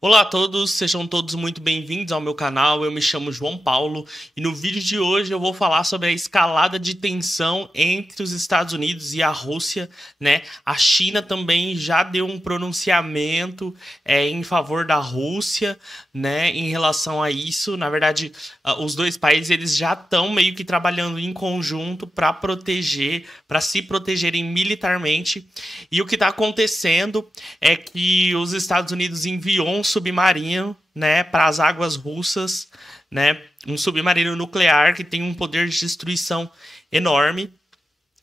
Olá a todos, sejam todos muito bem-vindos ao meu canal. Eu me chamo João Paulo e no vídeo de hoje eu vou falar sobre a escalada de tensão entre os Estados Unidos e a Rússia, né? A China também já deu um pronunciamento em favor da Rússia, né? Em relação a isso, na verdade, os dois países eles já estão meio que trabalhando em conjunto para se protegerem militarmente. E o que está acontecendo é que os Estados Unidos enviou um submarino, né, para as águas russas, né, um submarino nuclear que tem um poder de destruição enorme.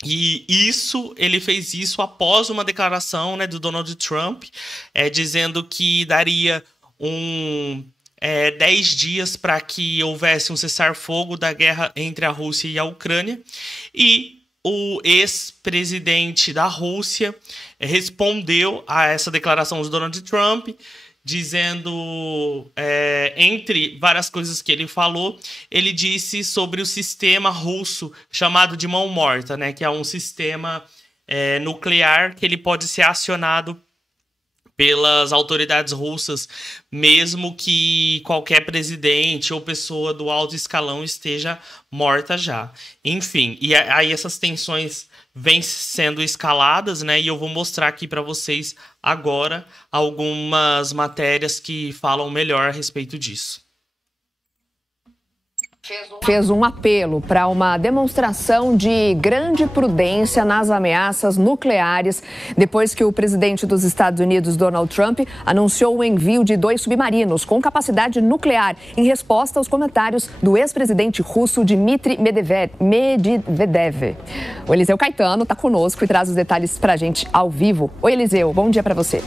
E ele fez isso após uma declaração, né, do Donald Trump, dizendo que daria 10 dias para que houvesse um cessar-fogo da guerra entre a Rússia e a Ucrânia. E o ex-presidente da Rússia respondeu a essa declaração de Donald Trump, dizendo, entre várias coisas que ele falou, ele disse sobre o sistema russo chamado de mão morta, né, que é um sistema nuclear que ele pode ser acionado pelas autoridades russas, mesmo que qualquer presidente ou pessoa do alto escalão esteja morta já. Enfim, e aí essas tensões vêm sendo escaladas, né? E eu vou mostrar aqui para vocês agora algumas matérias que falam melhor a respeito disso. Fez um apelo para uma demonstração de grande prudência nas ameaças nucleares, depois que o presidente dos Estados Unidos, Donald Trump, anunciou o envio de 2 submarinos com capacidade nuclear em resposta aos comentários do ex-presidente russo Dmitry Medvedev. O Eliseu Caetano está conosco e traz os detalhes para a gente ao vivo. Oi, Eliseu, bom dia para você.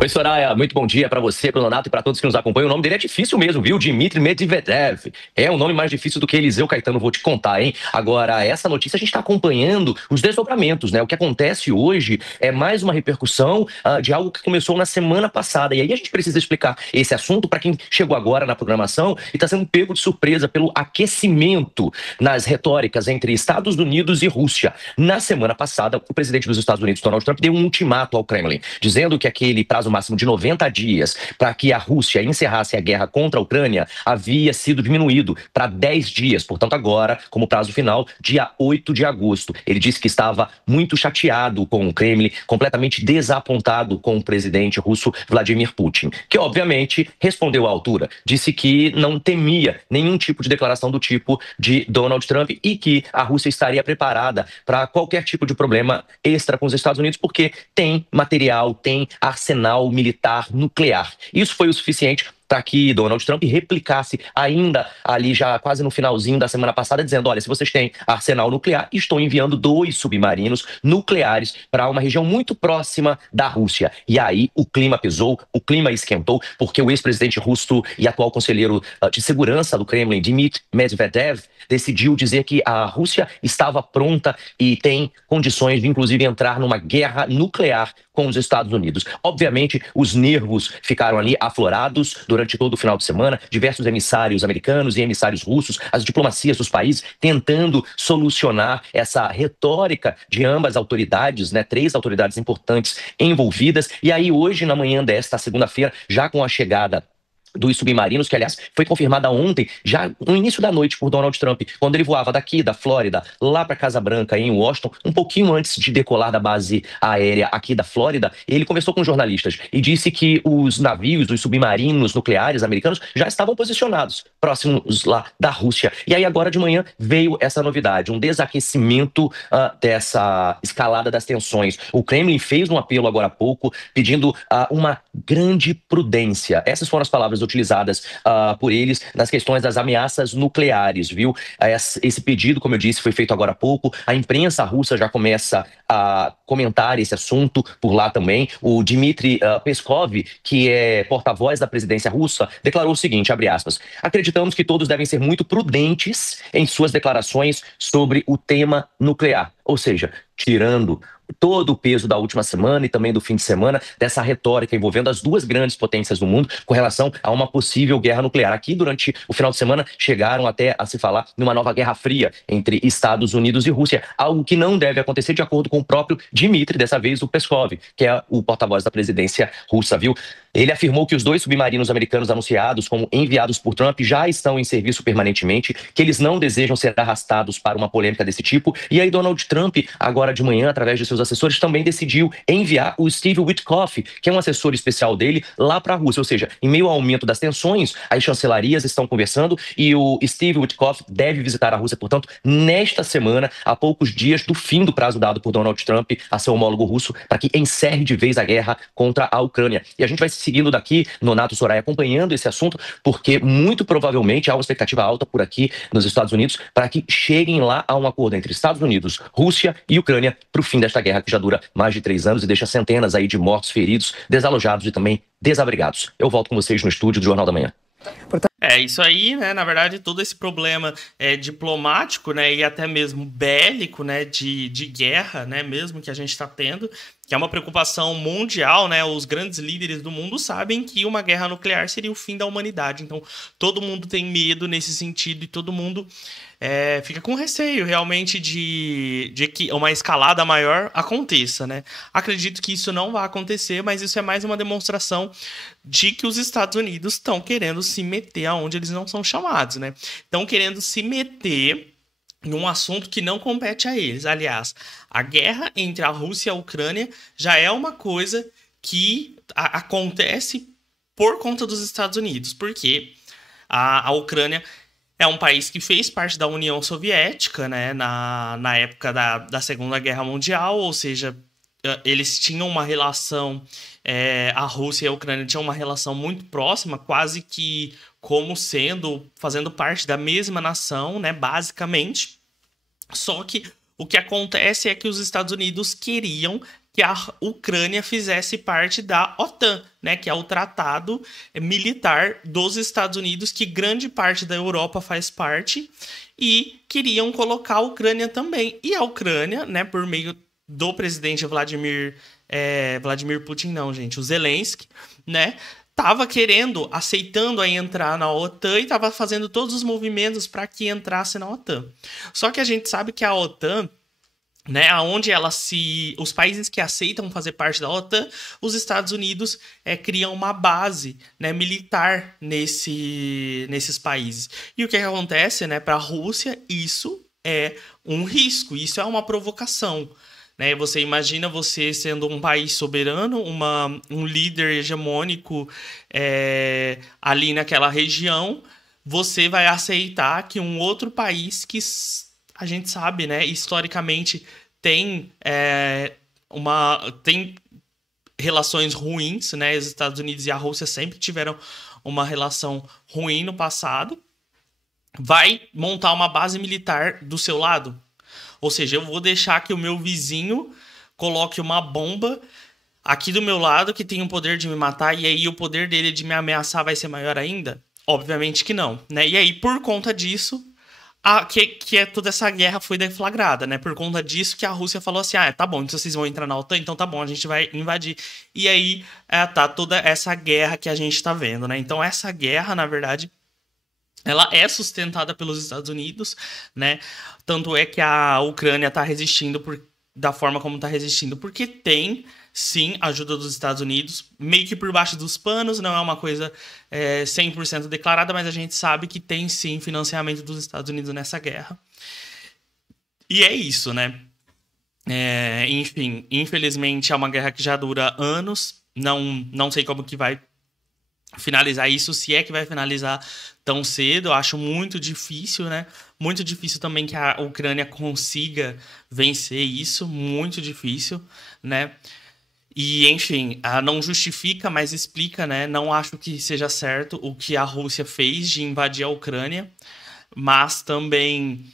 Oi, Soraya, muito bom dia para você, para o Nonato e para todos que nos acompanham. O nome dele é difícil mesmo, viu? Dmitry Medvedev. É um nome mais difícil do que Eliseu Caetano, vou te contar, hein? Agora, essa notícia a gente está acompanhando os desdobramentos, né? O que acontece hoje é mais uma repercussão de algo que começou na semana passada. E aí a gente precisa explicar esse assunto para quem chegou agora na programação e está sendo pego de surpresa pelo aquecimento nas retóricas entre Estados Unidos e Rússia. Na semana passada, o presidente dos Estados Unidos, Donald Trump, deu um ultimato ao Kremlin, dizendo que aquele prazo máximo de 90 dias para que a Rússia encerrasse a guerra contra a Ucrânia havia sido diminuído para 10 dias. Portanto, agora, como prazo final, dia 8 de agosto. Ele disse que estava muito chateado com o Kremlin, completamente desapontado com o presidente russo Vladimir Putin, que obviamente respondeu à altura. Disse que não temia nenhum tipo de declaração do tipo de Donald Trump e que a Rússia estaria preparada para qualquer tipo de problema extra com os Estados Unidos, porque tem material, tem arsenal militar nuclear. Isso foi o suficiente para que Donald Trump replicasse ainda ali já quase no finalzinho da semana passada, dizendo, olha, se vocês têm arsenal nuclear, estou enviando 2 submarinos nucleares para uma região muito próxima da Rússia. E aí o clima pesou, o clima esquentou, porque o ex-presidente russo e atual conselheiro de segurança do Kremlin, Dmitry Medvedev, decidiu dizer que a Rússia estava pronta e tem condições de, inclusive, entrar numa guerra nuclear com os Estados Unidos. Obviamente, os nervos ficaram ali aflorados durante todo o final de semana, diversos emissários americanos e emissários russos, as diplomacias dos países tentando solucionar essa retórica de ambas autoridades, né, 3 autoridades importantes envolvidas. E aí hoje, na manhã desta segunda-feira, já com a chegada dos submarinos, que aliás foi confirmada ontem, já no início da noite por Donald Trump, quando ele voava daqui da Flórida lá para Casa Branca em Washington, um pouquinho antes de decolar da base aérea aqui da Flórida, ele conversou com jornalistas e disse que os navios, os submarinos nucleares americanos já estavam posicionados próximos lá da Rússia. E aí agora de manhã veio essa novidade, um desaquecimento dessa escalada das tensões. O Kremlin fez um apelo agora há pouco pedindo uma grande prudência. Essas foram as palavras utilizadas por eles nas questões das ameaças nucleares, viu? Esse pedido, como eu disse, foi feito agora há pouco. A imprensa russa já começa a comentar esse assunto por lá também. O Dmitry Peskov, que é porta-voz da presidência russa, declarou o seguinte, abre aspas, acreditamos que todos devem ser muito prudentes em suas declarações sobre o tema nuclear. Ou seja, tirando todo o peso da última semana e também do fim de semana, dessa retórica envolvendo as duas grandes potências do mundo com relação a uma possível guerra nuclear. Aqui, durante o final de semana, chegaram até a se falar numa nova guerra fria entre Estados Unidos e Rússia, algo que não deve acontecer, de acordo com o próprio Dmitry, dessa vez o Peskov, que é o porta-voz da presidência russa, viu? Ele afirmou que os 2 submarinos americanos anunciados como enviados por Trump já estão em serviço permanentemente, que eles não desejam ser arrastados para uma polêmica desse tipo. E aí Donald Trump, agora de manhã, através de seus assessores, também decidiu enviar o Steve Witkoff, que é um assessor especial dele, lá para a Rússia. Ou seja, em meio ao aumento das tensões, as chancelarias estão conversando e o Steve Witkoff deve visitar a Rússia, portanto, nesta semana, a poucos dias do fim do prazo dado por Donald Trump a seu homólogo russo, para que encerre de vez a guerra contra a Ucrânia. E a gente vai seguindo daqui, Nonato, Soraya, acompanhando esse assunto, porque muito provavelmente há uma expectativa alta por aqui nos Estados Unidos para que cheguem lá a um acordo entre Estados Unidos, Rússia e Ucrânia para o fim desta guerra que já dura mais de 3 anos e deixa centenas aí de mortos, feridos, desalojados e também desabrigados. Eu volto com vocês no estúdio do Jornal da Manhã. É isso aí, né? Na verdade, todo esse problema diplomático, né, e até mesmo bélico, né, de guerra, né, mesmo que a gente está tendo, que é uma preocupação mundial, né? Os grandes líderes do mundo sabem que uma guerra nuclear seria o fim da humanidade. Então, todo mundo tem medo nesse sentido e todo mundo fica com receio realmente de que uma escalada maior aconteça, né? Acredito que isso não vai acontecer, mas isso é mais uma demonstração de que os Estados Unidos estão querendo se meter aonde eles não são chamados, né? Estão querendo se meter num assunto que não compete a eles. Aliás, a guerra entre a Rússia e a Ucrânia já é uma coisa que acontece por conta dos Estados Unidos, porque a Ucrânia é um país que fez parte da União Soviética, né, na época da Segunda Guerra Mundial, ou seja, eles tinham uma relação, a Rússia e a Ucrânia tinham uma relação muito próxima, quase que como fazendo parte da mesma nação, né, basicamente. Só que o que acontece é que os Estados Unidos queriam que a Ucrânia fizesse parte da OTAN, né, que é o tratado militar dos Estados Unidos, que grande parte da Europa faz parte, e queriam colocar a Ucrânia também. E a Ucrânia, né, por meio do presidente Vladimir Putin, não, gente, o Zelensky, né, estava aceitando a entrar na OTAN e estava fazendo todos os movimentos para que entrasse na OTAN. Só que a gente sabe que a OTAN, né, aonde os países que aceitam fazer parte da OTAN, os Estados Unidos criam uma base, né, militar nesses países. E o que acontece, né, para a Rússia, isso é um risco, isso é uma provocação. Né? Você imagina você sendo um país soberano, um líder hegemônico ali naquela região, você vai aceitar que um outro país que a gente sabe, né, historicamente tem relações ruins, né? Os Estados Unidos e a Rússia sempre tiveram uma relação ruim no passado, vai montar uma base militar do seu lado. Ou seja, eu vou deixar que o meu vizinho coloque uma bomba aqui do meu lado que tem o poder de me matar, e aí o poder dele de me ameaçar vai ser maior ainda? Obviamente que não, né? E aí, por conta disso, toda essa guerra foi deflagrada, né? Por conta disso que a Rússia falou assim, tá bom, então vocês vão entrar na OTAN, então tá bom, a gente vai invadir. E aí, tá toda essa guerra que a gente tá vendo, né? Então, essa guerra, na verdade, ela é sustentada pelos Estados Unidos, né? Tanto é que a Ucrânia tá resistindo da forma como tá resistindo, porque tem, sim, ajuda dos Estados Unidos, meio que por baixo dos panos, não é uma coisa 100% declarada, mas a gente sabe que tem, sim, financiamento dos Estados Unidos nessa guerra. E é isso, né? Enfim, infelizmente é uma guerra que já dura anos, não sei como que vai finalizar isso, se é que vai finalizar tão cedo. Eu acho muito difícil, né? Muito difícil também que a Ucrânia consiga vencer isso, muito difícil, né? E, enfim, não justifica, mas explica, né? Não acho que seja certo o que a Rússia fez de invadir a Ucrânia, mas também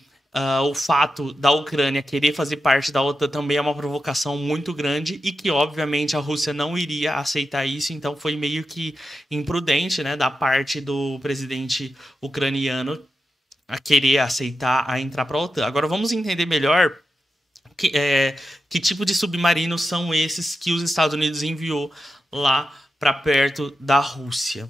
o fato da Ucrânia querer fazer parte da OTAN também é uma provocação muito grande e que, obviamente, a Rússia não iria aceitar isso, então foi meio que imprudente, né, da parte do presidente ucraniano a querer aceitar a entrar para a OTAN. Agora vamos entender melhor que tipo de submarinos são esses que os Estados Unidos enviou lá para perto da Rússia.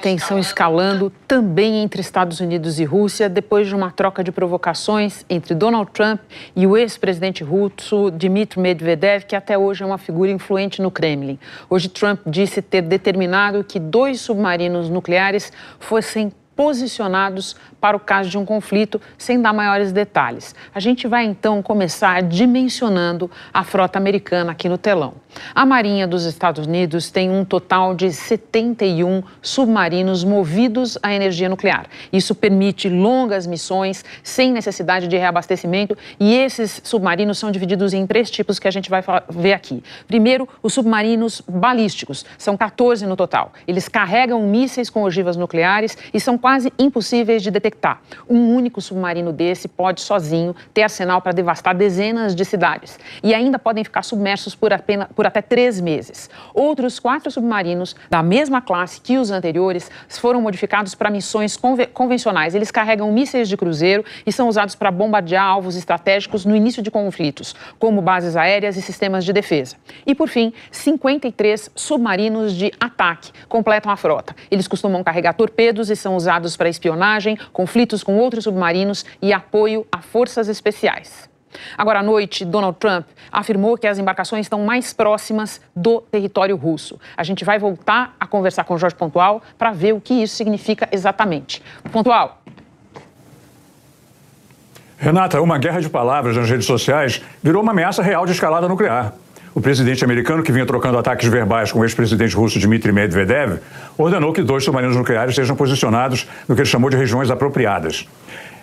Tensão escalando também entre Estados Unidos e Rússia depois de uma troca de provocações entre Donald Trump e o ex-presidente russo Dmitry Medvedev, que até hoje é uma figura influente no Kremlin. Hoje Trump disse ter determinado que 2 submarinos nucleares fossem posicionados para o caso de um conflito, sem dar maiores detalhes. A gente vai então começar dimensionando a frota americana aqui no telão. A Marinha dos Estados Unidos tem um total de 71 submarinos movidos à energia nuclear. Isso permite longas missões sem necessidade de reabastecimento, e esses submarinos são divididos em 3 tipos que a gente vai ver aqui. Primeiro, os submarinos balísticos. São 14 no total. Eles carregam mísseis com ogivas nucleares e são quase impossíveis de detectar. Um único submarino desse pode sozinho ter arsenal para devastar dezenas de cidades e ainda podem ficar submersos por até 3 meses. Outros 4 submarinos da mesma classe que os anteriores foram modificados para missões convencionais. Eles carregam mísseis de cruzeiro e são usados para bombardear alvos estratégicos no início de conflitos, como bases aéreas e sistemas de defesa. E, por fim, 53 submarinos de ataque completam a frota. Eles costumam carregar torpedos e são usados para espionagem, conflitos com outros submarinos e apoio a forças especiais. Agora à noite, Donald Trump afirmou que as embarcações estão mais próximas do território russo. A gente vai voltar a conversar com o Jorge Pontual para ver o que isso significa exatamente. Pontual. Renata, uma guerra de palavras nas redes sociais virou uma ameaça real de escalada nuclear. O presidente americano, que vinha trocando ataques verbais com o ex-presidente russo Dmitry Medvedev, ordenou que 2 submarinos nucleares sejam posicionados no que ele chamou de regiões apropriadas.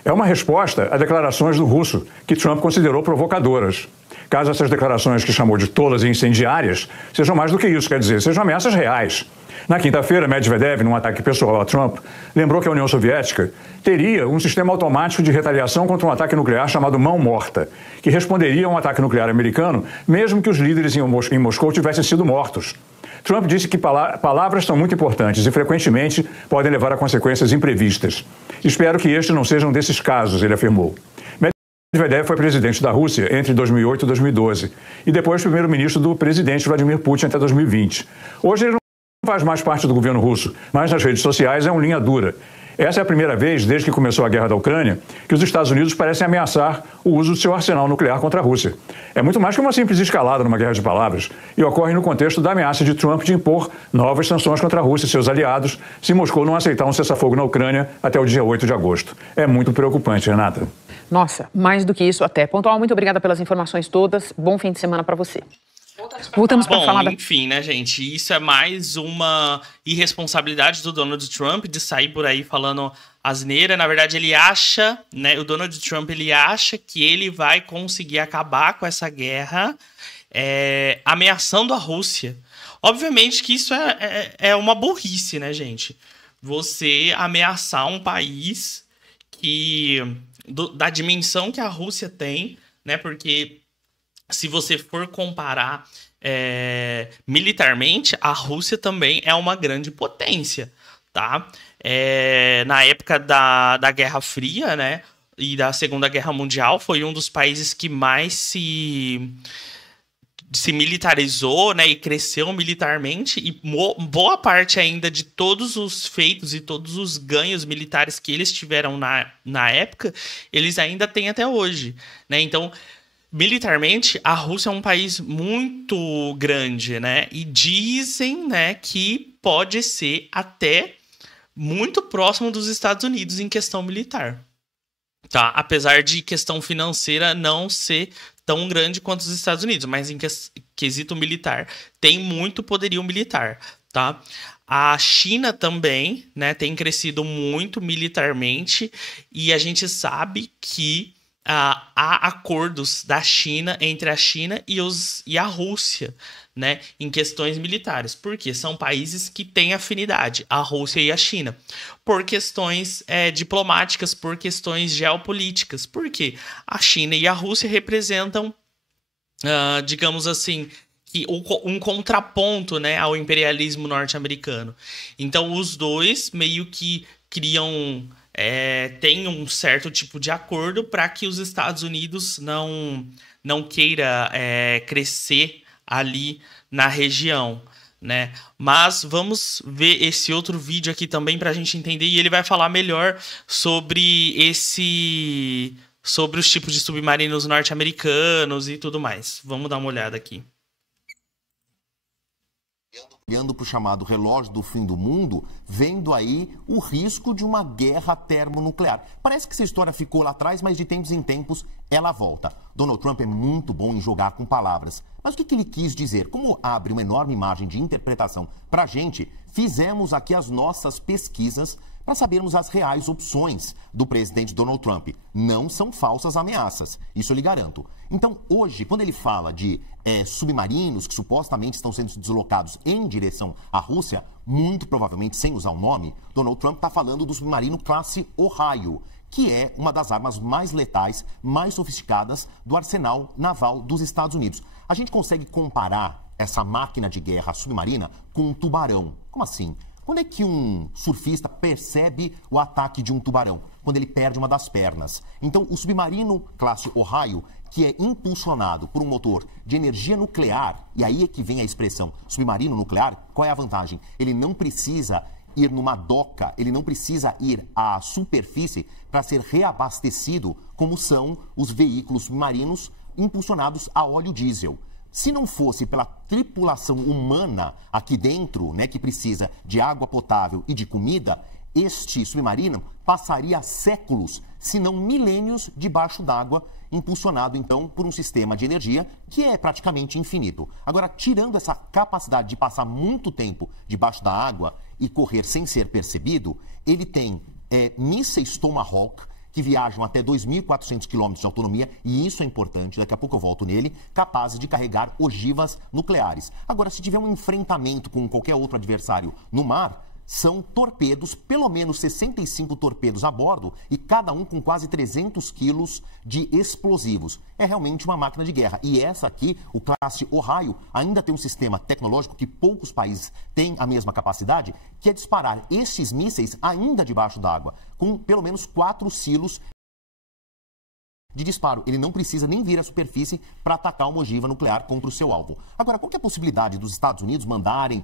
É uma resposta a declarações do russo, que Trump considerou provocadoras. Caso essas declarações, que chamou de tolas e incendiárias, sejam mais do que isso, quer dizer, sejam ameaças reais. Na quinta-feira, Medvedev, num ataque pessoal a Trump, lembrou que a União Soviética teria um sistema automático de retaliação contra um ataque nuclear chamado Mão Morta, que responderia a um ataque nuclear americano, mesmo que os líderes em Moscou tivessem sido mortos. Trump disse que palavras são muito importantes e frequentemente podem levar a consequências imprevistas. Espero que este não seja um desses casos, ele afirmou. Medvedev foi presidente da Rússia entre 2008 e 2012 e depois primeiro-ministro do presidente Vladimir Putin até 2020. Hoje ele não faz mais parte do governo russo, mas nas redes sociais é um linha dura. Essa é a primeira vez, desde que começou a guerra da Ucrânia, que os Estados Unidos parecem ameaçar o uso do seu arsenal nuclear contra a Rússia. É muito mais que uma simples escalada numa guerra de palavras e ocorre no contexto da ameaça de Trump de impor novas sanções contra a Rússia e seus aliados se Moscou não aceitar um cessar-fogo na Ucrânia até o dia 8 de agosto. É muito preocupante, Renata. Nossa, mais do que isso até. Pontual, muito obrigada pelas informações todas. Bom fim de semana para você. Voltamos para falar enfim, né, gente? Isso é mais uma irresponsabilidade do Donald Trump de sair por aí falando asneira. Na verdade, ele acha, né? O Donald Trump, ele acha que ele vai conseguir acabar com essa guerra ameaçando a Rússia. Obviamente que isso é uma burrice, né, gente? Você ameaçar um país da dimensão que a Rússia tem, né? Porque se você for comparar militarmente, a Rússia também é uma grande potência, tá? Na época da Guerra Fria, né, e da Segunda Guerra Mundial, foi um dos países que mais se militarizou, né, e cresceu militarmente, e boa parte ainda de todos os feitos e todos os ganhos militares que eles tiveram na época, eles ainda têm até hoje, né? Então, militarmente, a Rússia é um país muito grande, né? E dizem, né, que pode ser até muito próximo dos Estados Unidos em questão militar, tá? Apesar de questão financeira não ser tão grande quanto os Estados Unidos, mas em quesito militar tem muito poderio militar, tá? A China também, né, tem crescido muito militarmente e a gente sabe que há acordos da China entre a China e a Rússia, né, em questões militares. Porque são países que têm afinidade, a Rússia e a China, por questões diplomáticas, por questões geopolíticas. Porque a China e a Rússia representam, digamos assim, um contraponto, né, ao imperialismo norte-americano. Então, os dois meio que criam tem um certo tipo de acordo para que os Estados Unidos não queira crescer ali na região, né? Mas vamos ver esse outro vídeo aqui também para a gente entender, e ele vai falar melhor sobre os tipos de submarinos norte-americanos e tudo mais. Vamos dar uma olhada aqui. Olhando para o chamado relógio do fim do mundo, vendo aí o risco de uma guerra termonuclear. Parece que essa história ficou lá atrás, mas de tempos em tempos ela volta. Donald Trump é muito bom em jogar com palavras. Mas o que ele quis dizer? Como abre uma enorme margem de interpretação para a gente, fizemos aqui as nossas pesquisas para sabermos as reais opções do presidente Donald Trump. Não são falsas ameaças, isso eu lhe garanto. Então, hoje, quando ele fala de submarinos que supostamente estão sendo deslocados em direção à Rússia, muito provavelmente sem usar o nome, Donald Trump está falando do submarino classe Ohio, que é uma das armas mais letais, mais sofisticadas do arsenal naval dos Estados Unidos. A gente consegue comparar essa máquina de guerra submarina com um tubarão. Como assim? Quando é que um surfista percebe o ataque de um tubarão? Quando ele perde uma das pernas. Então, o submarino classe Ohio, que é impulsionado por um motor de energia nuclear, e aí é que vem a expressão submarino nuclear, qual é a vantagem? Ele não precisa ir numa doca, ele não precisa ir à superfície para ser reabastecido, como são os veículos submarinos impulsionados a óleo diesel. Se não fosse pela tripulação humana aqui dentro, né, que precisa de água potável e de comida, este submarino passaria séculos, se não milênios, debaixo d'água, impulsionado então por um sistema de energia que é praticamente infinito. Agora, tirando essa capacidade de passar muito tempo debaixo da água e correr sem ser percebido, ele tem mísseis Tomahawk, que viajam até 2.400 km de autonomia, e isso é importante, daqui a pouco eu volto nele, capazes de carregar ogivas nucleares. Agora, se tiver um enfrentamento com qualquer outro adversário no mar, são torpedos, pelo menos 65 torpedos a bordo, e cada um com quase 300 quilos de explosivos. É realmente uma máquina de guerra. E essa aqui, o classe Ohio, ainda tem um sistema tecnológico que poucos países têm a mesma capacidade, que é disparar esses mísseis ainda debaixo d'água, com pelo menos 4 silos de disparo. Ele não precisa nem vir à superfície para atacar uma ogiva nuclear contra o seu alvo. Agora, qual que é a possibilidade dos Estados Unidos mandarem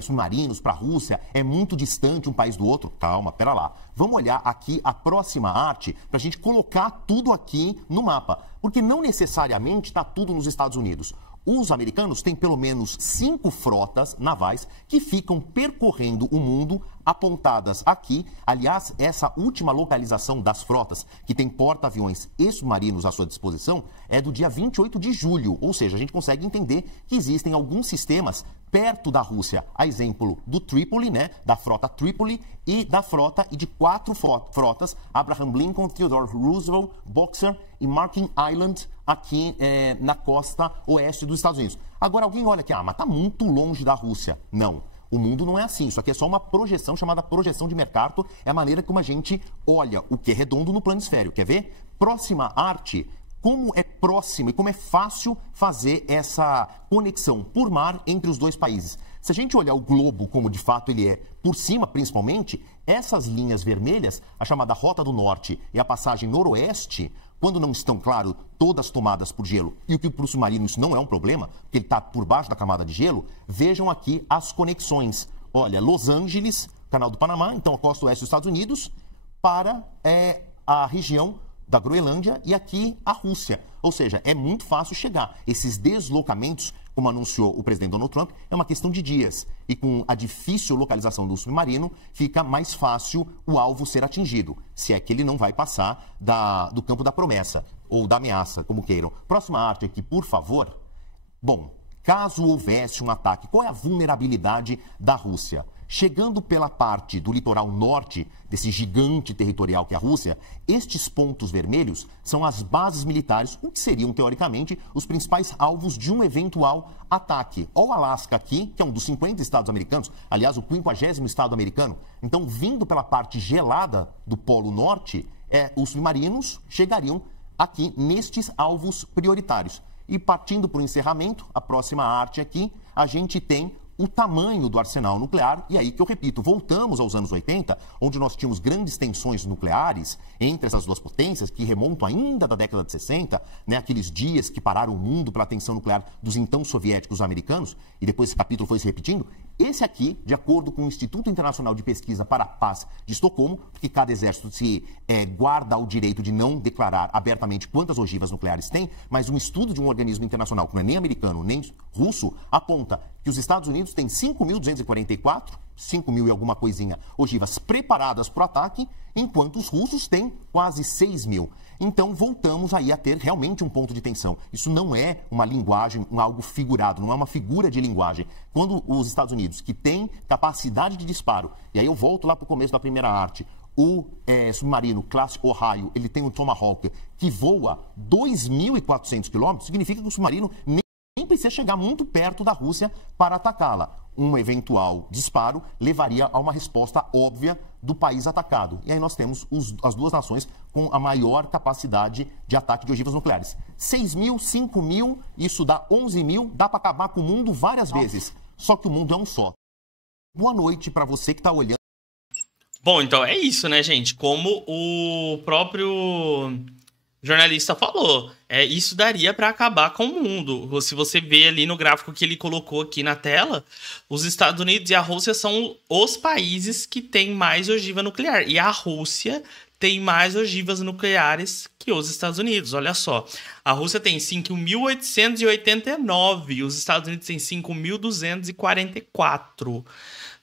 submarinos para a Rússia? É muito distante um país do outro? Calma, pera lá. Vamos olhar aqui a próxima arte para a gente colocar tudo aqui no mapa. Porque não necessariamente está tudo nos Estados Unidos. Os americanos têm pelo menos 5 frotas navais que ficam percorrendo o mundo, apontadas aqui. Aliás, essa última localização das frotas, que tem porta-aviões e submarinos à sua disposição, é do dia 28 de julho. Ou seja, a gente consegue entender que existem alguns sistemas perto da Rússia. A exemplo do Tripoli, né, da frota Tripoli, e da frota e de 4 frotas, Abraham Lincoln, Theodore Roosevelt, Boxer e Marking Island, aqui na costa oeste dos Estados Unidos. Agora alguém olha aqui, mas está muito longe da Rússia. Não, o mundo não é assim. Isso aqui é só uma projeção chamada projeção de Mercator. É a maneira como a gente olha o que é redondo no planisfério. Quer ver? Próxima arte. Como é próximo e como é fácil fazer essa conexão por mar entre os dois países. Se a gente olhar o globo como de fato ele é, por cima principalmente, essas linhas vermelhas, a chamada Rota do Norte e a passagem noroeste, quando não estão, claro, todas tomadas por gelo, e o que para o submarino isso não é um problema, porque ele está por baixo da camada de gelo, vejam aqui as conexões. Olha, Los Angeles, Canal do Panamá, então a costa oeste dos Estados Unidos, para a região da Groenlândia e aqui a Rússia. Ou seja, é muito fácil chegar. Esses deslocamentos, como anunciou o presidente Donald Trump, é uma questão de dias. E com a difícil localização do submarino, fica mais fácil o alvo ser atingido, se é que ele não vai passar do campo da promessa, ou da ameaça, como queiram. Próxima arte aqui, por favor. Bom, caso houvesse um ataque, qual é a vulnerabilidade da Rússia? Chegando pela parte do litoral norte desse gigante territorial que é a Rússia, estes pontos vermelhos são as bases militares, o que seriam, teoricamente, os principais alvos de um eventual ataque. Olha o Alasca aqui, que é um dos 50 estados americanos, aliás, o 50º estado americano. Então, vindo pela parte gelada do Polo Norte, os submarinos chegariam aqui nestes alvos prioritários. E partindo para o encerramento, a próxima arte aqui, a gente tem o tamanho do arsenal nuclear, e aí que eu repito, voltamos aos anos 80, onde nós tínhamos grandes tensões nucleares entre essas duas potências, que remontam ainda da década de 60, né, aqueles dias que pararam o mundo pela tensão nuclear dos então soviéticos americanos, e depois esse capítulo foi se repetindo. Esse aqui, de acordo com o Instituto Internacional de Pesquisa para a Paz de Estocolmo, porque cada exército se guarda o direito de não declarar abertamente quantas ogivas nucleares tem, mas um estudo de um organismo internacional, que não é nem americano nem russo, aponta que os Estados Unidos têm 5.244, 5.000 e alguma coisinha, ogivas preparadas para o ataque, enquanto os russos têm quase 6.000. Então, voltamos aí a ter realmente um ponto de tensão. Isso não é uma linguagem, algo figurado, não é uma figura de linguagem. Quando os Estados Unidos, que têm capacidade de disparo, e aí eu volto lá para o começo da primeira arte, o submarino classe Ohio, ele tem um Tomahawk que voa 2.400 quilômetros, significa que o submarino nem precisa chegar muito perto da Rússia para atacá-la. Um eventual disparo levaria a uma resposta óbvia do país atacado. E aí nós temos as duas nações com a maior capacidade de ataque de ogivas nucleares. 6.000, 5.000, isso dá 11.000, dá para acabar com o mundo várias vezes. Só que o mundo é um só. Boa noite para você que está olhando. Bom, então é isso, né, gente? Como o próprio jornalista falou, isso daria para acabar com o mundo. Se você vê ali no gráfico que ele colocou aqui na tela, os Estados Unidos e a Rússia são os países que têm mais ogiva nuclear. E a Rússia tem mais ogivas nucleares que os Estados Unidos. Olha só, a Rússia tem 5.889 e os Estados Unidos têm 5.244.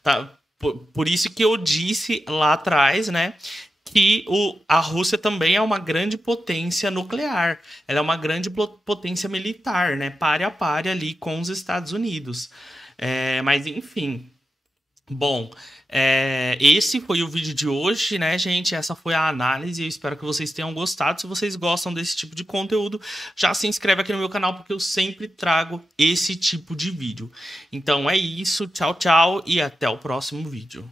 Tá? Por isso que eu disse lá atrás, né, que a Rússia também é uma grande potência nuclear. Ela é uma grande potência militar, né? Pare a pare ali com os Estados Unidos. Mas, enfim. Bom, esse foi o vídeo de hoje, né, gente? Essa foi a análise. Eu espero que vocês tenham gostado. Se vocês gostam desse tipo de conteúdo, já se inscreve aqui no meu canal, porque eu sempre trago esse tipo de vídeo. Então é isso. Tchau, tchau e até o próximo vídeo.